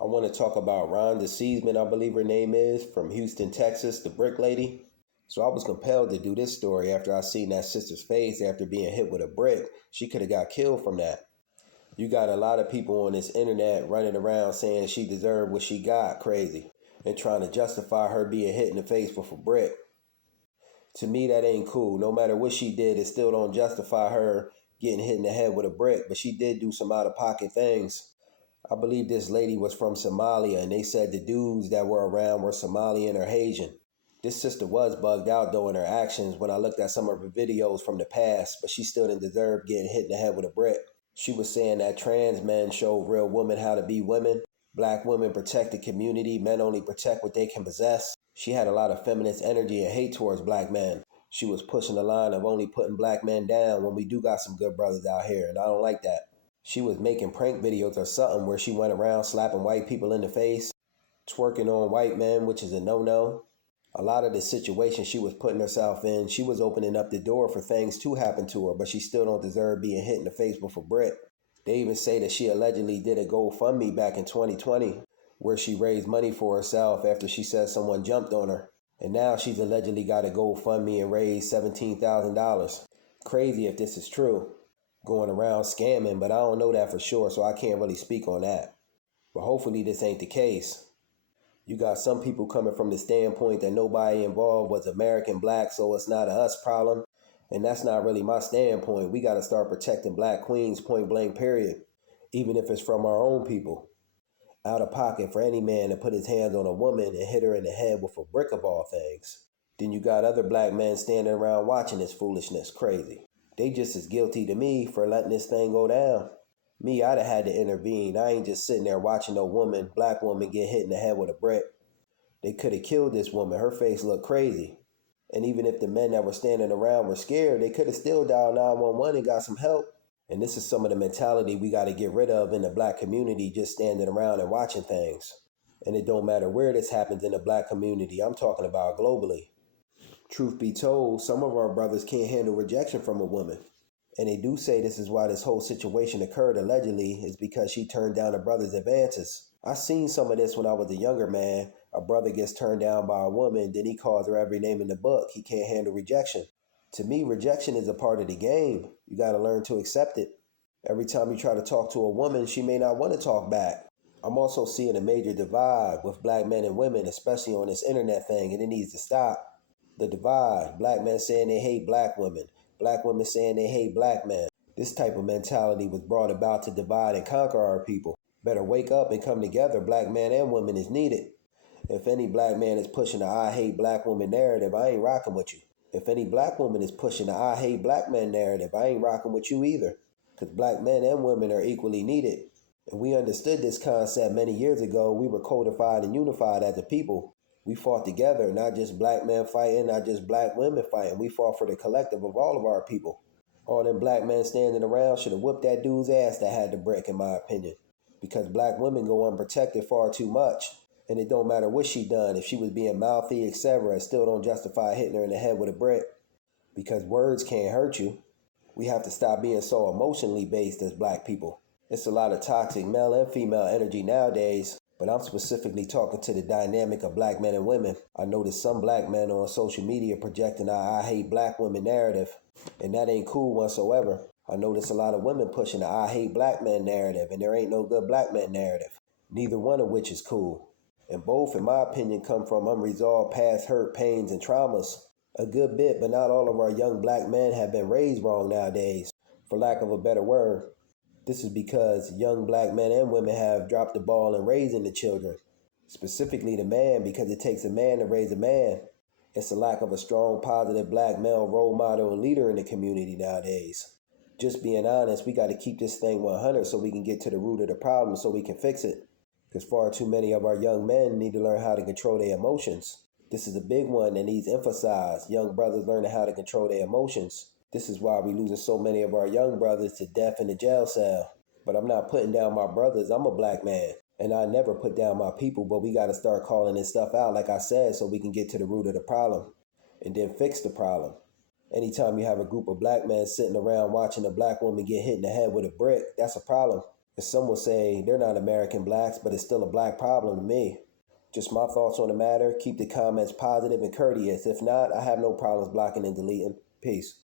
I want to talk about Rhonda Seasman, I believe her name is, from Houston, Texas, the brick lady. So I was compelled to do this story after I seen that sister's face after being hit with a brick. She could have got killed from that. You got a lot of people on this internet running around saying she deserved what she got, crazy, and trying to justify her being hit in the face with a brick. To me, that ain't cool. No matter what she did, it still don't justify her getting hit in the head with a brick, but she did do some out-of-pocket things. I believe this lady was from Somalia, and they said the dudes that were around were Somalian or Haitian. This sister was bugged out though in her actions when I looked at some of her videos from the past, but she still didn't deserve getting hit in the head with a brick. She was saying that trans men show real women how to be women. Black women protect the community. Men only protect what they can possess. She had a lot of feminist energy and hate towards black men. She was pushing the line of only putting black men down when we do got some good brothers out here, and I don't like that. She was making prank videos or something where she went around slapping white people in the face, twerking on white men, which is a no-no. A lot of the situations she was putting herself in, she was opening up the door for things to happen to her, but she still don't deserve being hit in the face with a brick. They even say that she allegedly did a GoFundMe back in 2020 where she raised money for herself after she said someone jumped on her. And now she's allegedly got a GoFundMe and raised $17,000. Crazy if this is true. Going around scamming, but I don't know that for sure, so I can't really speak on that. But hopefully this ain't the case. You got some people coming from the standpoint that nobody involved was American black, so it's not a us problem. And that's not really my standpoint. We got to start protecting black queens, point blank, period. Even if it's from our own people. Out of pocket for any man to put his hands on a woman and hit her in the head with a brick of all things. Then you got other black men standing around watching this foolishness. Crazy. They just as guilty to me for letting this thing go down. Me, I'd have had to intervene. I ain't just sitting there watching no woman, black woman, get hit in the head with a brick. They could have killed this woman. Her face looked crazy. And even if the men that were standing around were scared, they could have still dialed 911 and got some help. And this is some of the mentality we got to get rid of in the black community, just standing around and watching things. And it don't matter where this happens in the black community. I'm talking about globally. Truth be told, some of our brothers can't handle rejection from a woman. And they do say this is why this whole situation occurred allegedly is because she turned down a brother's advances. I seen some of this when I was a younger man. A brother gets turned down by a woman, then he calls her every name in the book. He can't handle rejection. To me, rejection is a part of the game. You got to learn to accept it. Every time you try to talk to a woman, she may not want to talk back. I'm also seeing a major divide with black men and women, especially on this internet thing, and it needs to stop. The divide, black men saying they hate black women, black women saying they hate black men. This type of mentality was brought about to divide and conquer our people. Better wake up and come together. Black men and women is needed. If any black man is pushing the I hate black woman narrative, I ain't rocking with you. If any black woman is pushing the I hate black men narrative, I ain't rocking with you either. Because black men and women are equally needed. And we understood this concept many years ago. We were codified and unified as a people. We fought together, not just black men fighting, not just black women fighting. We fought for the collective of all of our people. All them black men standing around should have whooped that dude's ass that had the brick, in my opinion. Because black women go unprotected far too much. And it don't matter what she done. If she was being mouthy, etc., it still don't justify hitting her in the head with a brick. Because words can't hurt you. We have to stop being so emotionally based as black people. It's a lot of toxic male and female energy nowadays. But I'm specifically talking to the dynamic of black men and women. I noticed some black men on social media projecting I hate black women narrative. And that ain't cool whatsoever. I noticed a lot of women pushing the I hate black men narrative. And there ain't no good black men narrative. Neither one of which is cool. And both, in my opinion, come from unresolved past hurt, pains, and traumas. A good bit, but not all of our young black men have been raised wrong nowadays, for lack of a better word. This is because young black men and women have dropped the ball in raising the children. Specifically the man, because it takes a man to raise a man. It's a lack of a strong, positive black male role model and leader in the community nowadays. Just being honest, we got to keep this thing 100 so we can get to the root of the problem so we can fix it. Because far too many of our young men need to learn how to control their emotions. This is a big one that needs emphasized. Young brothers learning how to control their emotions. This is why we're losing so many of our young brothers to death in the jail cell. But I'm not putting down my brothers. I'm a black man. And I never put down my people, but we got to start calling this stuff out, like I said, so we can get to the root of the problem and then fix the problem. Anytime you have a group of black men sitting around watching a black woman get hit in the head with a brick, that's a problem. And some will say they're not American blacks, but it's still a black problem to me. Just my thoughts on the matter. Keep the comments positive and courteous. If not, I have no problems blocking and deleting. Peace.